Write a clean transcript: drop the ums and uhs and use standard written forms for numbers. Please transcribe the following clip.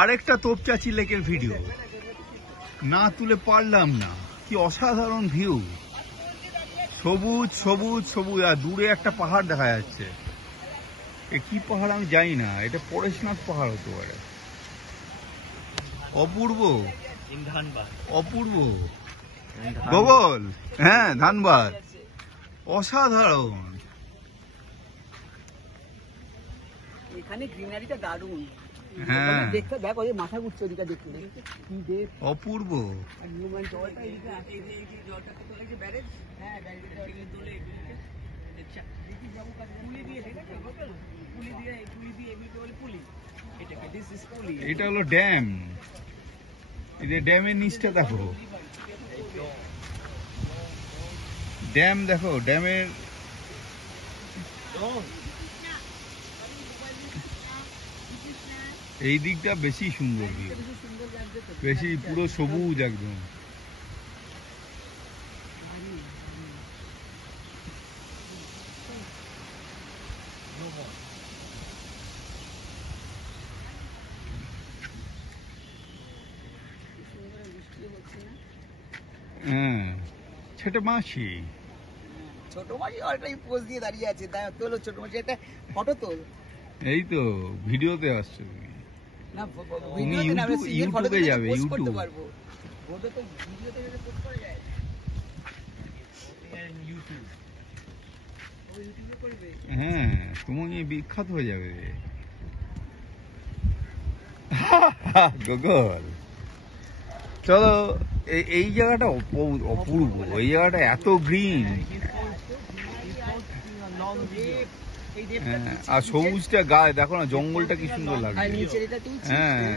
আরেকটা তোপচাচি লেকের ভিডিও না তুলে পারলাম না। কি অসাধারণ ভিউ, সবুজ সবুজ সবুজ, আর দূরে একটা পাহাড় দেখা যাচ্ছে। এ কি পাহাড় আমি জানি না, এটা পরেশনাথ পাহাড় হতে পারে। অপূর্ব অপূর্ব গগল, হ্যাঁ ধানবাদ, অসাধারণ। এখানে গ্রিনারিটা দারুণ। হ্যাঁ দেখতে দেখ, ওই মাথা ঘুরছে ওদিকে দেখতে কি দেখ, অপূর্ব। জলটা এদিকে আসে, এই যে জলটা তো তোলে যে ব্যারেজ, হ্যাঁ ব্যারেজের জলটা তোলে দেখি যাবো কাছে পুলি দিয়ে, পুলি দিয়ে এগুলো বলে পুলি। এটাকে দিস ইজ পুলি। এটা হলো ড্যাম। এই যে ড্যামের নিচটা দেখো, ড্যাম দেখো, ড্যামের এই দিকটা বেশি সুন্দর, বেশি পুরো সবুজ একদম। হ্যাঁ ছোট মাসি, ছোট মাসি অলরেডি পোজ দিয়ে দাঁড়িয়ে আছে, তাই তোলো ছোট মাসি একটা ফটো তোল। এই তো ভিডিওতে আসছো তুমি, না তুমি ইউটিউবে যাবে, ইউটিউব। ফটো তো ভিডিওতে পোস্ট করা যায়, ইউটিউব ও ইউটিউবে করবে। হ্যাঁ তুমি বিখ্যাত হয়ে যাবে গগল। চলো, এই জায়গাটা অপূর্ব, এই জায়গাটা এত গ্রিন, আর সবুজটা গায়ে দেখো না, জঙ্গলটা কি সুন্দর লাগছে। হ্যাঁ।